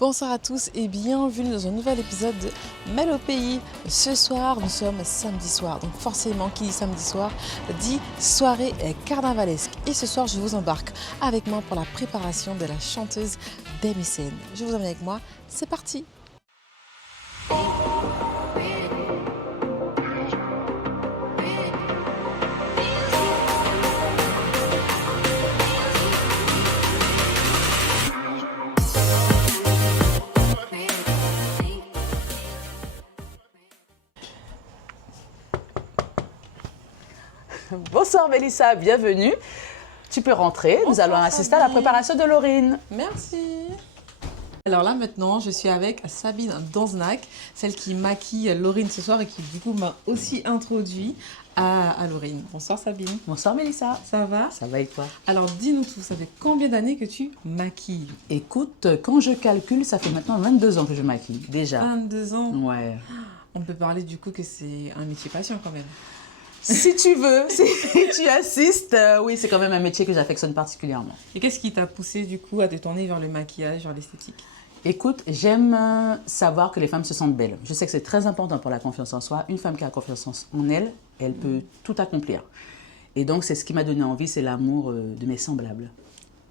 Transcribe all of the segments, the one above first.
Bonsoir à tous et bienvenue dans un nouvel épisode de Mêle au pays. Ce soir, nous sommes samedi soir. Donc forcément, qui dit samedi soir, dit soirée carnavalesque. Et ce soir, je vous embarque avec moi pour la préparation de la chanteuse d'MSN. Je vous emmène avec moi, c'est parti! Bonsoir Mélissa, bienvenue. Tu peux rentrer, Bonsoir, nous allons assister à la préparation de Laurine. Merci. Alors là maintenant, je suis avec Sabine Danzenac, celle qui maquille Laurine ce soir et qui du coup m'a aussi introduit à Laurine. Bonsoir Sabine. Bonsoir Mélissa. Ça va? Ça va et toi? Alors dis-nous tout, ça fait combien d'années que tu maquilles? Écoute, quand je calcule, ça fait maintenant 22 ans que je maquille, déjà. 22 ans. Ouais. On peut parler du coup que c'est un métier passion quand même. Si tu veux, si tu assistes, oui, c'est quand même un métier que j'affectionne particulièrement. Et qu'est-ce qui t'a poussé du coup à te tourner vers le maquillage, vers l'esthétique? Écoute, j'aime savoir que les femmes se sentent belles. Je sais que c'est très important pour la confiance en soi. Une femme qui a confiance en elle, elle peut tout accomplir. Et donc, c'est ce qui m'a donné envie, c'est l'amour de mes semblables.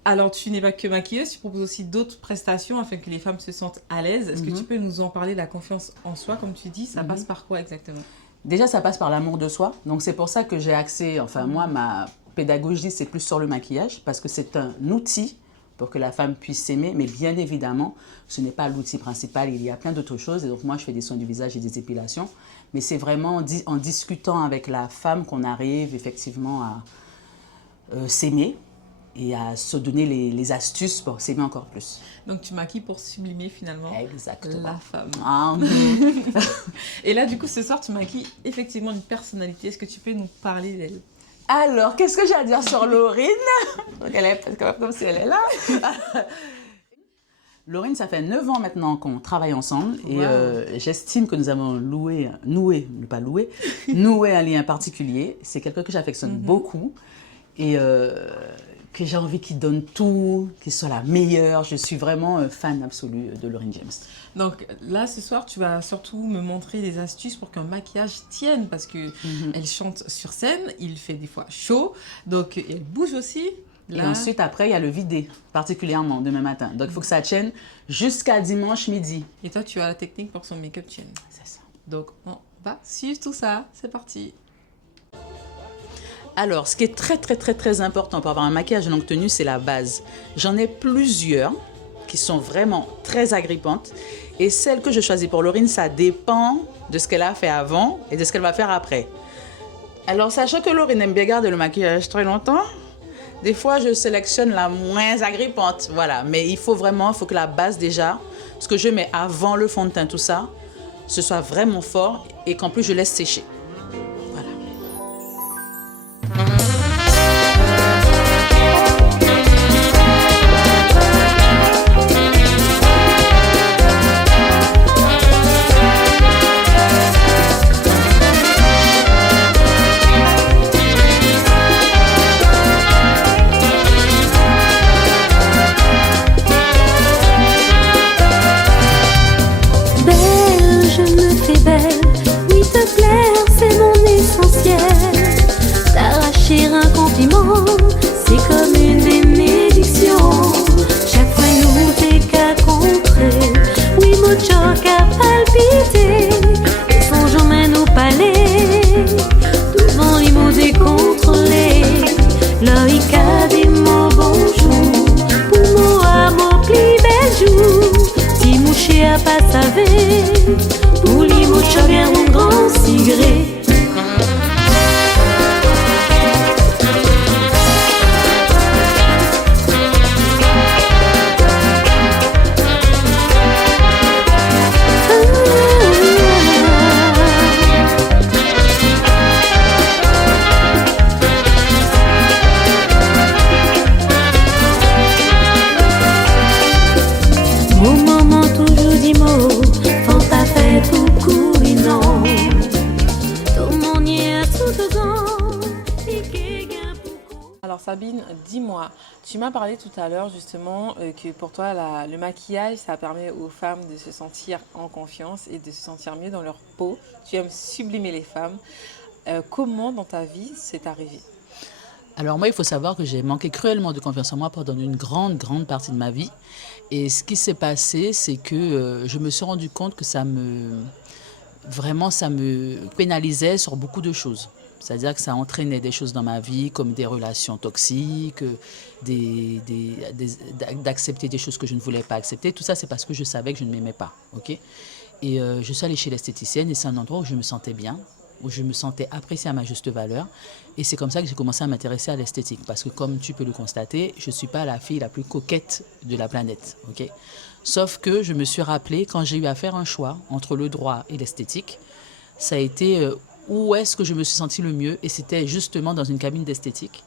Alors, tu n'es pas que maquilleuse, tu proposes aussi d'autres prestations afin que les femmes se sentent à l'aise. Est-ce que tu peux nous en parler, la confiance en soi, comme tu dis, ça passe par quoi exactement? Déjà, ça passe par l'amour de soi. Donc, c'est pour ça que j'ai axé, enfin, moi, ma pédagogie, c'est plus sur le maquillage, parce que c'est un outil pour que la femme puisse s'aimer. Mais bien évidemment, ce n'est pas l'outil principal. Il y a plein d'autres choses. Et donc, moi, je fais des soins du visage et des épilations. Mais c'est vraiment en discutant avec la femme qu'on arrive effectivement à s'aimer et à se donner les astuces pour s'aimer encore plus. Donc, tu maquilles pour sublimer finalement Exactement. la femme. Ah, Et là, du coup, ce soir, tu maquilles effectivement une personnalité. Est-ce que tu peux nous parler d'elle? Alors, qu'est-ce que j'ai à dire sur Laurine? Donc, elle est comme si elle est là. Laurine, ça fait 9 ans maintenant qu'on travaille ensemble. Wow. Et j'estime que nous avons noué un lien particulier. C'est quelqu'un que j'affectionne beaucoup. Et que j'ai envie qu'il donne tout, qu'il soit la meilleure. Je suis vraiment fan absolue de Laurine James. Donc là, ce soir, tu vas surtout me montrer des astuces pour qu'un maquillage tienne parce que elle chante sur scène, il fait des fois chaud, donc elle bouge aussi. Là. Et ensuite, après, il y a le vidé, particulièrement demain matin. Donc, il faut que ça tienne jusqu'à dimanche midi. Et toi, tu as la technique pour que son make-up tienne. C'est ça. Donc, on va suivre tout ça. C'est parti. Alors, ce qui est très important pour avoir un maquillage de longue tenue, c'est la base. J'en ai plusieurs qui sont vraiment très agrippantes. Et celle que je choisis pour Laurine, ça dépend de ce qu'elle a fait avant et de ce qu'elle va faire après. Alors, sachant que Laurine aime bien garder le maquillage très longtemps, des fois, je sélectionne la moins agrippante. Voilà, mais il faut que la base déjà, ce que je mets avant le fond de teint, tout ça, ce soit vraiment fort et qu'en plus, je laisse sécher. Alors Sabine, dis-moi, tu m'as parlé tout à l'heure justement que pour toi le maquillage, ça permet aux femmes de se sentir en confiance et de se sentir mieux dans leur peau. Tu aimes sublimer les femmes. Comment dans ta vie c'est arrivé? Alors moi, il faut savoir que j'ai manqué cruellement de confiance en moi pendant une grande, grande partie de ma vie. Et ce qui s'est passé, c'est que je me suis rendu compte que vraiment, ça me pénalisait sur beaucoup de choses. C'est-à-dire que ça entraînait des choses dans ma vie, comme des relations toxiques, d'accepter des choses que je ne voulais pas accepter. Tout ça, c'est parce que je savais que je ne m'aimais pas. Ok. Et je suis allée chez l'esthéticienne et c'est un endroit où je me sentais bien, où je me sentais appréciée à ma juste valeur. Et c'est comme ça que j'ai commencé à m'intéresser à l'esthétique. Parce que comme tu peux le constater, je ne suis pas la fille la plus coquette de la planète. Okay. Sauf que je me suis rappelé, quand j'ai eu à faire un choix entre le droit et l'esthétique, ça a été où est-ce que je me suis sentie le mieux. Et c'était justement dans une cabine d'esthétique.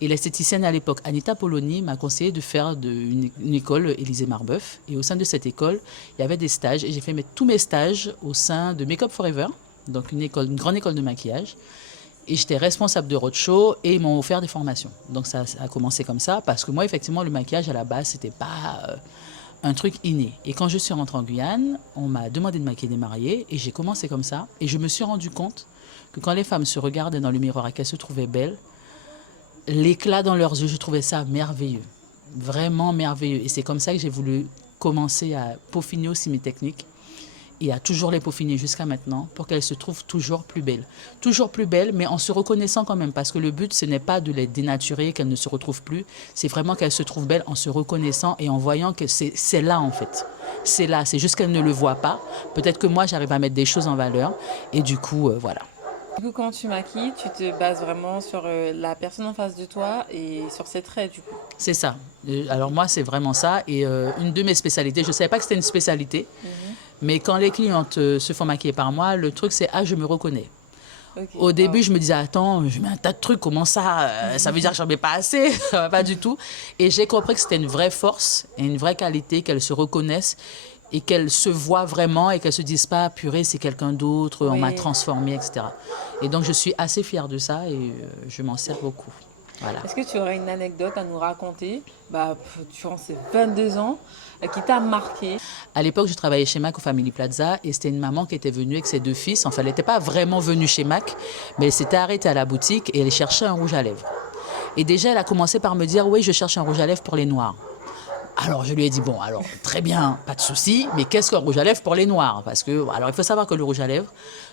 Et l'esthéticienne à l'époque, Anita Poloni, m'a conseillé de faire une école Élysée Marbeuf. Et au sein de cette école, il y avait des stages. Et j'ai fait tous mes stages au sein de Make Up Forever, donc une grande école de maquillage. Et j'étais responsable de roadshow et ils m'ont offert des formations. Donc ça a commencé comme ça, parce que moi, effectivement, le maquillage à la base, c'était pas un truc inné. Et quand je suis rentrée en Guyane, on m'a demandé de maquiller des mariés et j'ai commencé comme ça. Et je me suis rendu compte que quand les femmes se regardaient dans le miroir et qu'elles se trouvaient belles, l'éclat dans leurs yeux, je trouvais ça merveilleux, vraiment merveilleux. Et c'est comme ça que j'ai voulu commencer à peaufiner aussi mes techniques et à toujours les peaufiner jusqu'à maintenant pour qu'elles se trouvent toujours plus belles. Toujours plus belles, mais en se reconnaissant quand même, parce que le but, ce n'est pas de les dénaturer, qu'elles ne se retrouvent plus, c'est vraiment qu'elles se trouvent belles en se reconnaissant et en voyant que c'est là en fait. C'est là, c'est juste qu'elles ne le voient pas. Peut-être que moi, j'arrive à mettre des choses en valeur et du coup, voilà. Du coup, quand tu maquilles, tu te bases vraiment sur la personne en face de toi et sur ses traits, du coup. C'est ça. Alors moi, c'est vraiment ça. Et une de mes spécialités, je ne savais pas que c'était une spécialité, mais quand les clientes se font maquiller par moi, le truc, c'est « Ah, je me reconnais ». Okay, au début, je me disais, attends, je mets un tas de trucs, comment ça ça veut dire que j'en mets pas assez. Pas du tout. Et j'ai compris que c'était une vraie force et une vraie qualité, qu'elles se reconnaissent et qu'elles se voient vraiment et qu'elles se disent pas, purée, c'est quelqu'un d'autre, on m'a transformée, etc. Et donc, je suis assez fière de ça et je m'en sers beaucoup. Voilà. Est-ce que tu aurais une anecdote à nous raconter durant ces 22 ans qui t'a marqué? À l'époque, je travaillais chez MAC au Family Plaza et c'était une maman qui était venue avec ses 2 fils. Enfin, elle n'était pas vraiment venue chez MAC, mais elle s'était arrêtée à la boutique et elle cherchait un rouge à lèvres. Et déjà, elle a commencé par me dire, oui, je cherche un rouge à lèvres pour les noirs. Alors, je lui ai dit, bon, alors, très bien, pas de souci, mais qu'est-ce qu'un rouge à lèvres pour les noirs? Parce que, alors, il faut savoir que le rouge à lèvres,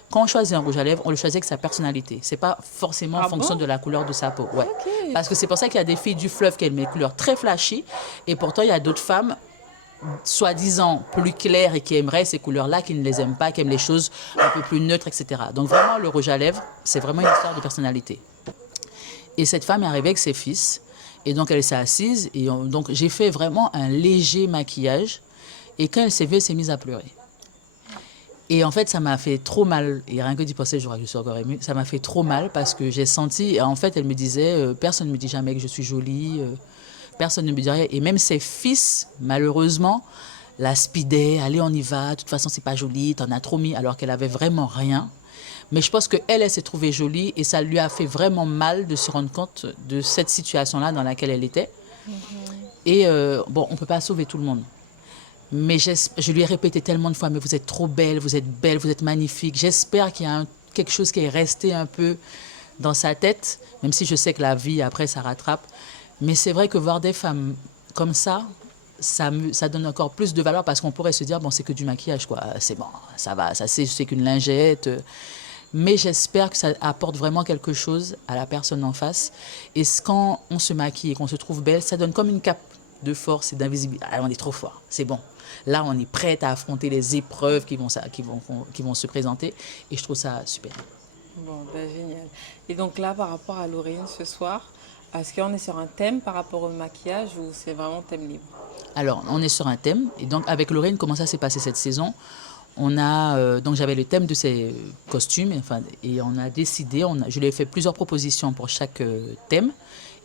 quand on choisit un rouge à lèvres, on le choisit avec sa personnalité. C'est pas forcément en fonction de la couleur de sa peau. Ouais. Okay. Parce que c'est pour ça qu'il y a des filles du fleuve qui aiment les couleurs très flashy, et pourtant, il y a d'autres femmes soi-disant plus claires et qui aimeraient ces couleurs-là, qui ne les aiment pas, qui aiment les choses un peu plus neutres, etc. Donc, vraiment, le rouge à lèvres, c'est vraiment une histoire de personnalité. Et cette femme est arrivée avec ses fils. Et donc, elle s'est assise. Et donc, j'ai fait vraiment un léger maquillage. Et quand elle s'est vue, elle s'est mise à pleurer. Et en fait, ça m'a fait trop mal. Et rien que d'y penser, je crois que je suis encore émue. Ça m'a fait trop mal parce que j'ai senti... En fait, elle me disait, personne ne me dit jamais que je suis jolie. Personne ne me dit rien. Et même ses fils, malheureusement, la speedaient. Allez, on y va. De toute façon, c'est pas joli. T'en as trop mis. Alors qu'elle avait vraiment rien. Mais je pense qu'elle s'est trouvée jolie et ça lui a fait vraiment mal de se rendre compte de cette situation-là dans laquelle elle était. Et bon, on ne peut pas sauver tout le monde. Mais je lui ai répété tellement de fois, mais vous êtes trop belle, vous êtes magnifique. J'espère qu'il y a quelque chose qui est resté un peu dans sa tête, même si je sais que la vie, après, ça rattrape. Mais c'est vrai que voir des femmes comme ça donne encore plus de valeur parce qu'on pourrait se dire, bon, c'est que du maquillage, quoi. C'est bon, ça va, ça c'est qu'une lingette. Mais j'espère que ça apporte vraiment quelque chose à la personne en face. Et quand on se maquille et qu'on se trouve belle, ça donne comme une cape de force et d'invisibilité. Ah, on est trop fort, c'est bon. Là, on est prête à affronter les épreuves qui vont se présenter. Et je trouve ça super. Bon, ben génial. Et donc là, par rapport à Laurine ce soir, est-ce qu'on est sur un thème par rapport au maquillage ou c'est vraiment thème libre? Alors, on est sur un thème. Et donc, avec Laurine, comment ça s'est passé cette saison? On a, donc j'avais le thème de ces costumes et on a décidé, je lui ai fait plusieurs propositions pour chaque thème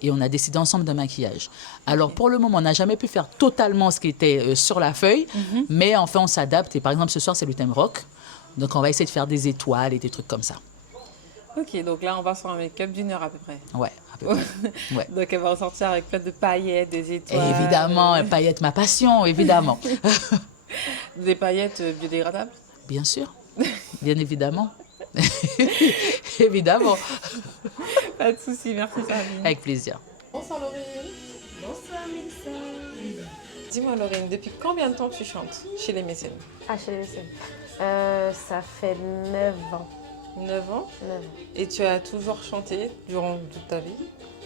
et on a décidé ensemble d'un maquillage. Alors pour le moment, on n'a jamais pu faire totalement ce qui était sur la feuille, mais enfin on s'adapte et par exemple ce soir c'est le thème rock, donc on va essayer de faire des étoiles et des trucs comme ça. Ok, donc là, on va sur un make-up d'1 heure à peu près. Ouais, à peu près. Ouais. Donc, elle va ressortir avec plein de paillettes, des étoiles. Évidemment, les paillettes, ma passion, évidemment. Des paillettes biodégradables. Bien sûr, bien évidemment. Évidemment. Pas de souci, merci Sabine. Avec plaisir. Bonsoir Laurine. Bonsoir Mélissa. Dis-moi Laurine, depuis combien de temps tu chantes chez les mécènes? Ah, chez les mécènes. Ça fait 9 ans. 9 ans. 9 ans. Et tu as toujours chanté durant toute ta vie?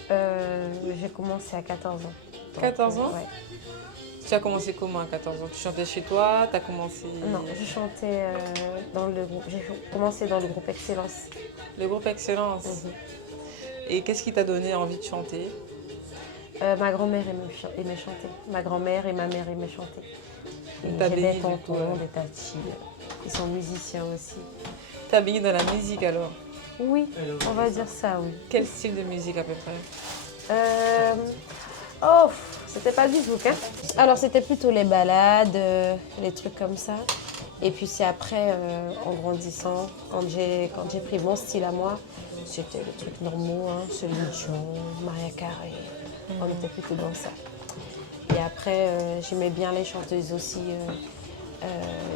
J'ai commencé à 14 ans. Donc, 14 ans? Ouais. Tu as commencé comment à 14 ans? Tu chantais chez toi? Tu as commencé... Non, je chantais dans le groupe. J'ai commencé dans le groupe Excellence. Le groupe Excellence. Et qu'est-ce qui t'a donné envie de chanter? Ma grand-mère aimait chanter. Ma grand-mère et ma mère aimaient chanter. Et T'as j'ai baigné des du tontons, coup, des tatis. Ils sont musiciens aussi. T'as baigné dans la musique alors? Oui, on va dire ça, oui. Quel style de musique à peu près? Oh, c'était pas du zouk, hein. Alors, c'était plutôt les balades, les trucs comme ça. Et puis, c'est après, en grandissant, quand j'ai pris mon style à moi, c'était les trucs normaux, hein, Céline Dion, Maria Carey. On était plutôt dans ça. Et après, j'aimais bien les chanteuses aussi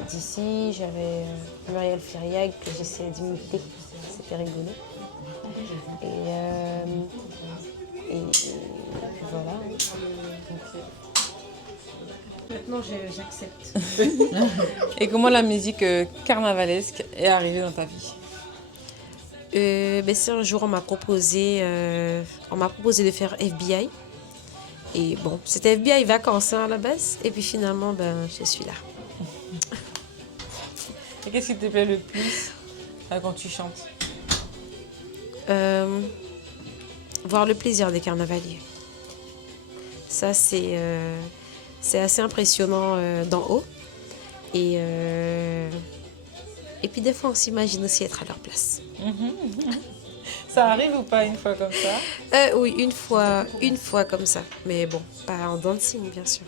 d'ici. J'avais Muriel Firiag que j'essayais d'imiter. C'était rigolo. Et puis voilà. Maintenant, j'accepte. Et comment la musique carnavalesque est arrivée dans ta vie? C'est un jour, on m'a proposé de faire FBI. Et bon, c'était FBI vacances hein, à la base. Et puis finalement, je suis là. Et qu'est-ce qui te plaît le plus quand tu chantes? Voir le plaisir des carnavaliers. Ça, c'est assez impressionnant d'en haut. Et puis des fois, on s'imagine aussi être à leur place. Ça arrive ou pas une fois comme ça? Oui, une fois comme ça. Mais bon, pas en dancing, bien sûr.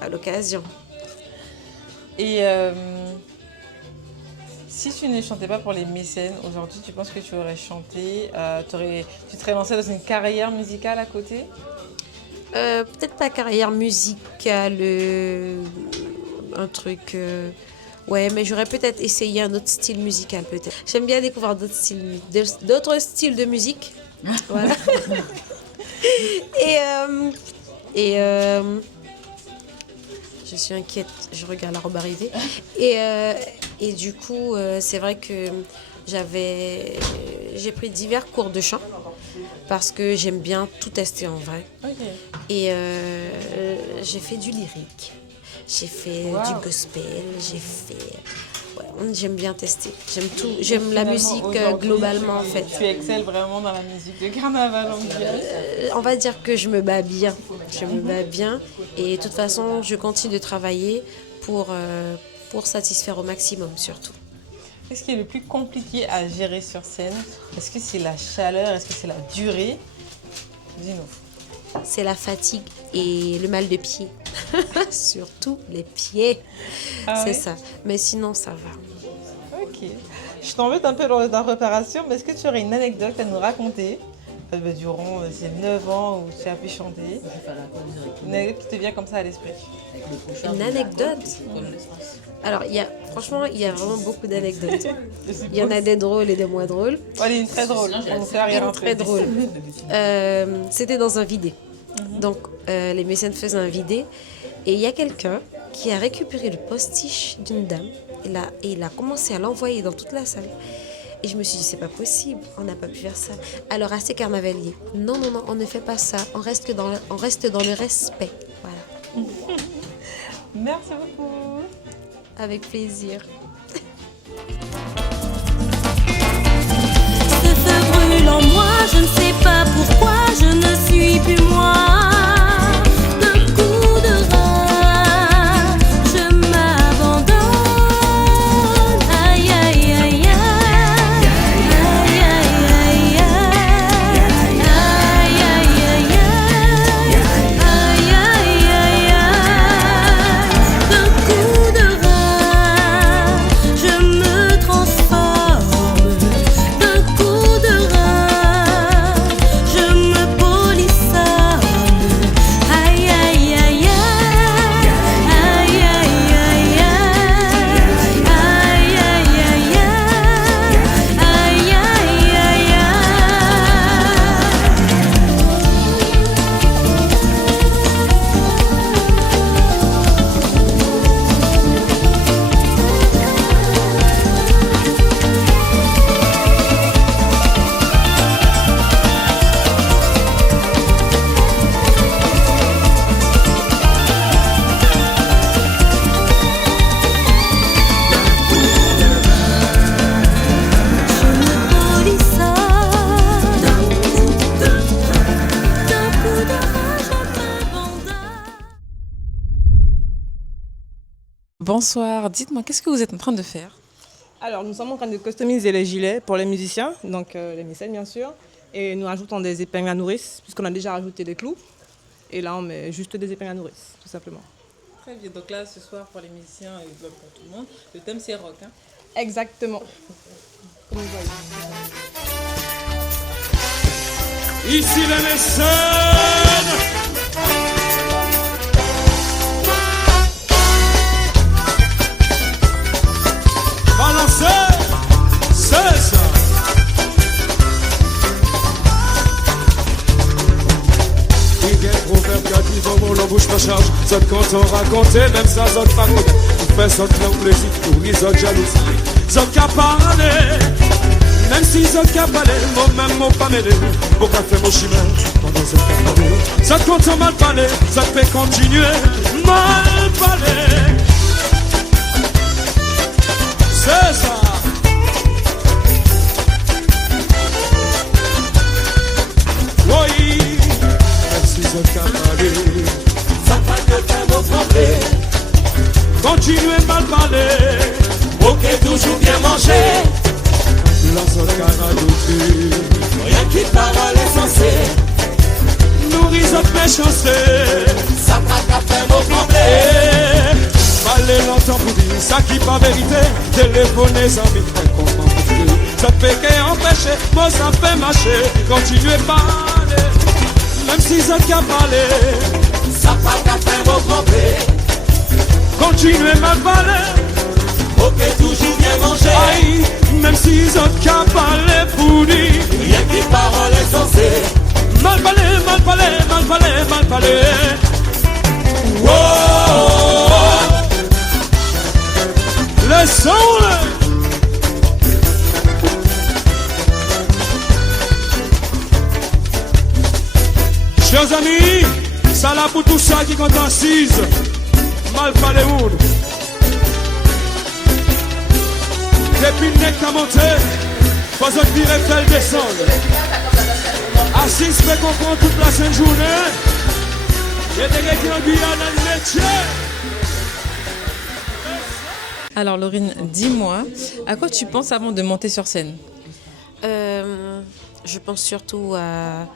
À l'occasion. Et si tu ne chantais pas pour les mécènes, aujourd'hui, tu penses que tu aurais chanté, tu te serais lancée dans une carrière musicale à côté? Peut-être pas carrière musicale, un truc... Ouais, mais j'aurais peut-être essayé un autre style musical, peut-être. J'aime bien découvrir d'autres styles de musique. Voilà. Je suis inquiète, je regarde la robe arriver. Et du coup, c'est vrai que j'ai pris divers cours de chant parce que j'aime bien tout tester en vrai. Okay. Et j'ai fait du lyrique. J'ai fait du gospel, j'aime bien tester. J'aime tout, j'aime la musique globalement en fait. Tu excelles vraiment dans la musique de carnaval anglaise. On va dire que je me bats bien. Je me bats bien et de toute façon, je continue de travailler pour satisfaire au maximum surtout. Qu'est-ce qui est le plus compliqué à gérer sur scène? Est-ce que c'est la chaleur? Est-ce que c'est la durée? Dis-nous. C'est la fatigue et le mal de pied. Surtout les pieds. Ah c'est ouais? ça. Mais sinon, ça va. Ok. Je t'embête un peu dans la préparation, mais est-ce que tu aurais une anecdote à nous raconter durant ces 9 ans où tu as pu chanter? Une anecdote qui te vient comme ça à l'esprit. Une anecdote? Alors, franchement, il y a vraiment beaucoup d'anecdotes. Il y en a des drôles et des moins drôles. Allez, une très drôle. On fait rien Une très drôle. C'était dans un vidé. Donc, les mécènes faisaient un vidé. Et il y a quelqu'un qui a récupéré le postiche d'une dame. Et il a commencé à l'envoyer dans toute la salle. Et je me suis dit, c'est pas possible, on n'a pas pu faire ça. Alors, à ces carnavaliers, non, on ne fait pas ça. On reste dans le respect. Voilà. Merci beaucoup. Avec plaisir. Ce feu brûle en moi, je ne sais pas pourquoi je ne suis plus moi. D'un coup de rein, je m'abandonne. Aïe aïe aïe aïe. Aïe aïe aïe aïe. Aïe aïe aïe aïe. Aïe aïe aïe aïe. D'un coup de rein, je me transforme. D'un coup Bonsoir, dites-moi, qu'est-ce que vous êtes en train de faire? Alors, nous sommes en train de customiser les gilets pour les musiciens, donc les mécènes bien sûr. Et nous rajoutons des épingles à nourrice, puisqu'on a déjà rajouté des clous. Et là, on met juste des épingles à nourrice, tout simplement. Très bien, donc là, ce soir, pour les musiciens et pour tout le monde, le thème c'est rock. Hein. Exactement. Comme vous voyez. Ici les mécènes. Balancez, c'est ça. Il y a un proverbe qui dit dans mon bouche pas charge. Ça quand on raconte, même ça, ça pas connaît. On fait ça de plaisir, pour les autres jalousie. Ça qu'a parlé. Même si ça qu'a parlé, moi-même, mon pas mêlé. Pour qu'a fait mon chemin pendant cette année. Ça compte mal parlé, ça fait continuer. Mal parlé. C'est ça. Oui, même si ça qu'a parlé. Ça va te faire mon trembler. Continuez mal parler. Ok, toujours bien manger. La seule caradoté. Rien qui parole est censé. Nourris notre méchanceté. Ça va te faire mon trembler. Parler longtemps pour dire ça qui pas vérité. Téléphoner sans micro, comment dire. Ça fait qu'empêcher, moi ça fait marcher. Continuez à parler, même si ça qu'a parlé. Ça va te faire mon trembler. Continuez à parler. Ok, toujours bien manger. Aïe, même si ils ont qu'à parler pour dire. Rien qui parole est censé. Mal parler, mal parler, mal parler, mal parler. Wow. Le son là. Chers amis, ça là pour tout ça qui compte assise. Mal parler où. Depuis le nez qui a monté, pas un pire fait le descendre. Assis fait comprendre toute la sainte journée. Et des gars qui ont Guyane dans le métier. Alors Laurine, dis-moi, à quoi tu penses avant de monter sur scène? Je pense surtout à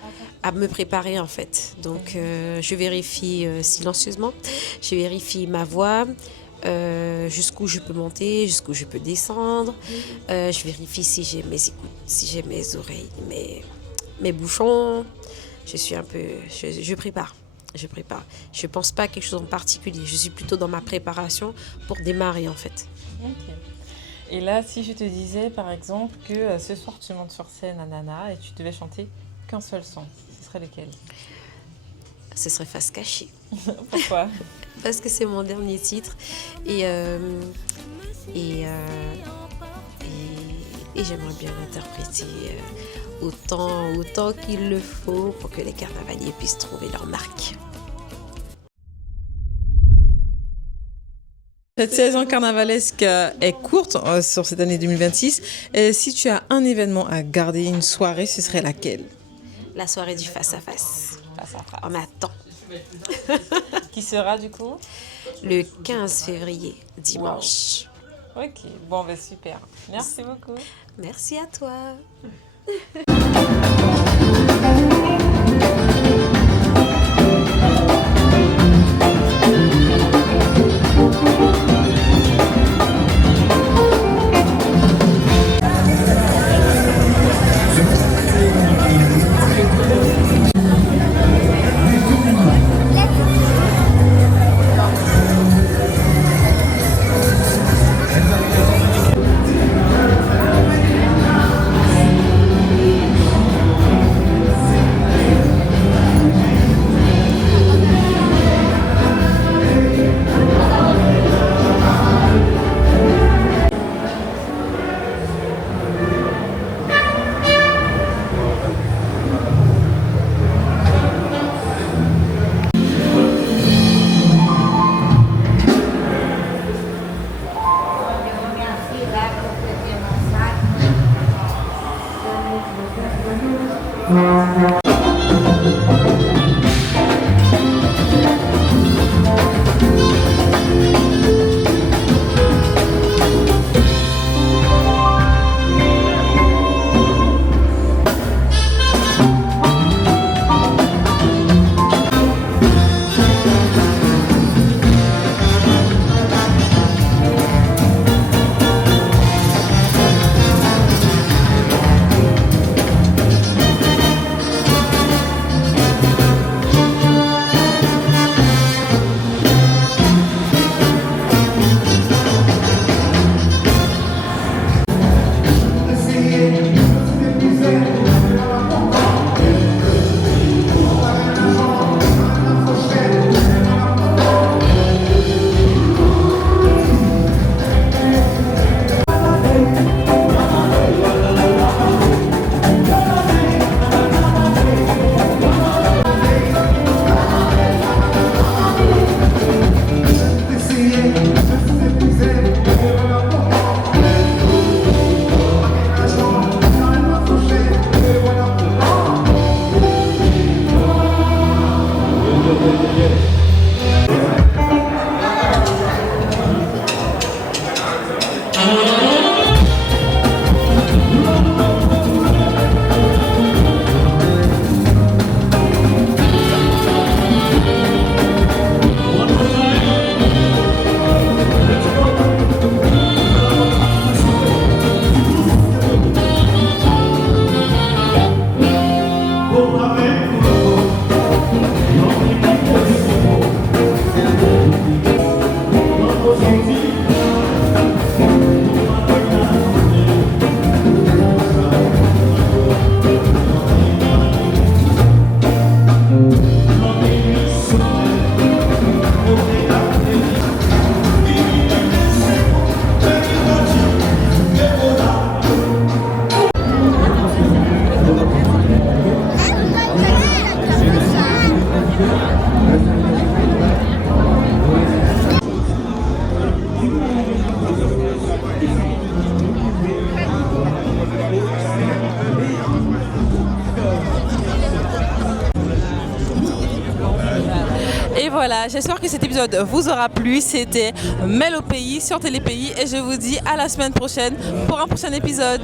me préparer en fait. Donc je vérifie silencieusement, je vérifie ma voix, jusqu'où je peux monter, jusqu'où je peux descendre. Je vérifie si j'ai mes écoutes, si j'ai mes oreilles, mes bouchons. Je suis un peu, je prépare. Je prépare. Je pense pas à quelque chose en particulier. Je suis plutôt dans ma préparation pour démarrer en fait. Ok. Et là, si je te disais par exemple que ce soir tu montes sur scène à Nana et tu devais chanter qu'un seul son, ce serait lequel? Ce serait Face Cachée. Pourquoi? Parce que c'est mon dernier titre et j'aimerais bien l'interpréter autant qu'il le faut pour que les carnavaliers puissent trouver leur marque. Cette saison carnavalesque est courte sur cette année 2026. Et si tu as un événement à garder, une soirée, ce serait laquelle? La soirée du face-à-face. Face-à-face. On attend. Qui sera du coup? Le 15 février, dimanche. Wow. Ok, bon ben super. Merci beaucoup. Merci à toi. voilà, j'espère que cet épisode vous aura plu. C'était Mel au pays sur Télépays et je vous dis à la semaine prochaine pour un prochain épisode.